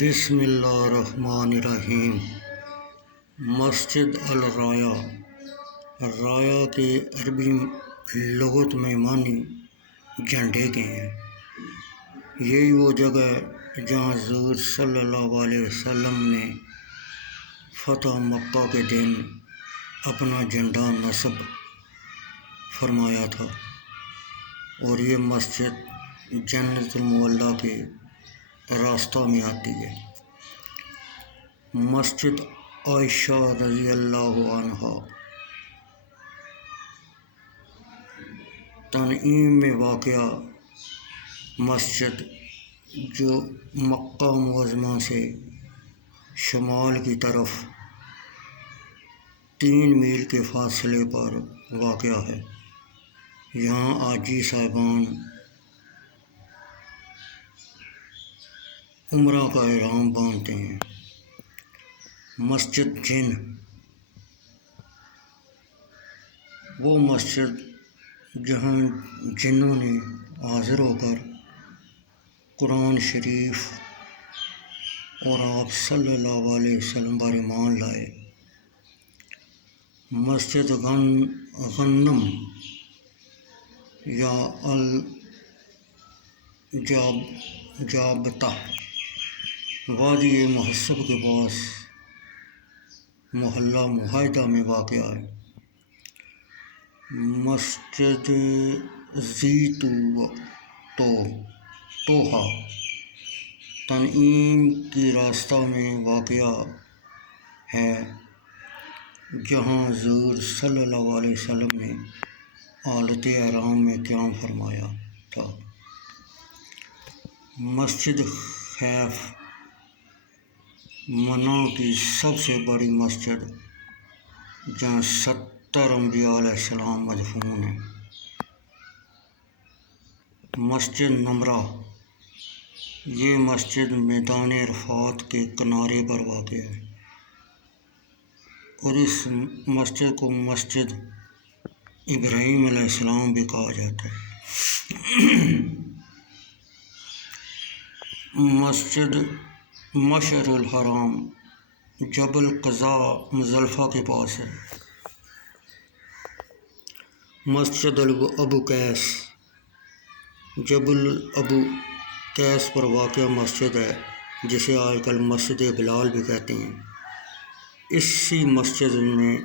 بسم اللہ الرحمن الرحیم۔ مسجد الرایا، رایا کے عربی لغت میں معنی جھنڈے کے ہیں۔ یہی وہ جگہ ہے جہاں حضور صلی اللہ علیہ وسلم نے فتح مکہ کے دن اپنا جھنڈا نصب فرمایا تھا، اور یہ مسجد جنت المعلیٰ کے راستہ میں آتی ہے۔ مسجد عائشہ رضی اللہ عنہا تنعیم میں واقع مسجد، جو مکہ معظمہ سے شمال کی طرف 3 میل کے فاصلے پر واقع ہے۔ یہاں حاجی صاحبان عمرہ کا احرام باندھتے ہیں۔ مسجد جن، وہ مسجد جہاں جنوں نے حاضر ہو کر قرآن شریف اور آپ صلی اللہ علیہ وسلم پر ایمان لائے۔ مسجد غنم یا الجابتہ وادی محسب کے پاس محلہ معاہدہ میں واقع ہے۔ مسجد ذی طوٰ تنعیم کی راستہ میں واقع ہے، جہاں حضور صلی اللہ علیہ وسلم نے حالت احرام میں قیام فرمایا تھا۔ مسجد خیف منی کی سب سے بڑی مسجد، جہاں 70 انبیاء علیہ السلام مدفون ہیں۔ مسجد نمرہ، یہ مسجد میدان عرفات کے کنارے پر واقع ہے، اور اس مسجد کو مسجد ابراہیم علیہ السلام بھی کہا جاتا ہے۔ مسجد مشعر الحرام جبل قضاء مزدلفہ کے پاس ہے۔ مسجد ابو قیس جبل ابو قیس پر واقع مسجد ہے، جسے آج کل مسجد بلال بھی کہتے ہیں۔ اسی مسجد میں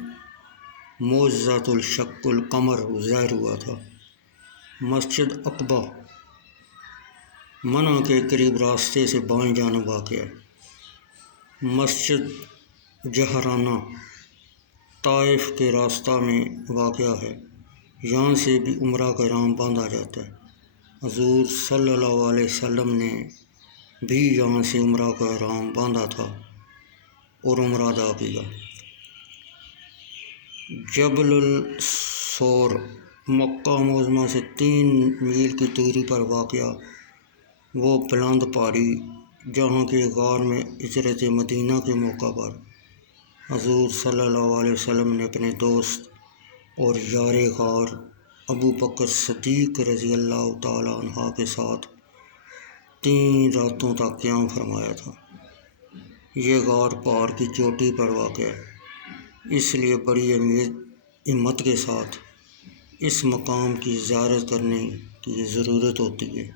معجزۃ الشق القمر ظاہر ہوا تھا۔ مسجد عقبہ منی کے قریب راستے سے بائیں جانب واقع ہے۔ مسجد جہرانہ طائف کے راستہ میں واقع ہے، یہاں سے بھی عمرہ کا احرام باندھا جاتا ہے۔ حضور صلی اللہ علیہ وسلم نے بھی یہاں سے عمرہ کا احرام باندھا تھا اور عمرہ ادا کیا۔ جبل الثور مکہ معظمہ سے 3 میل کی دوری پر واقع وہ بلند پہاڑی، جہاں کے غار میں ہجرت مدینہ کے موقع پر حضور صلی اللہ علیہ وسلم نے اپنے دوست اور یار غار ابو بکر صدیق رضی اللہ تعالیٰ عنہ کے ساتھ 3 راتوں تک قیام فرمایا تھا۔ یہ غار پہاڑ کی چوٹی پر واقع ہے، اس لیے بڑی ہمت کے ساتھ اس مقام کی زیارت کرنے کی ضرورت ہوتی ہے۔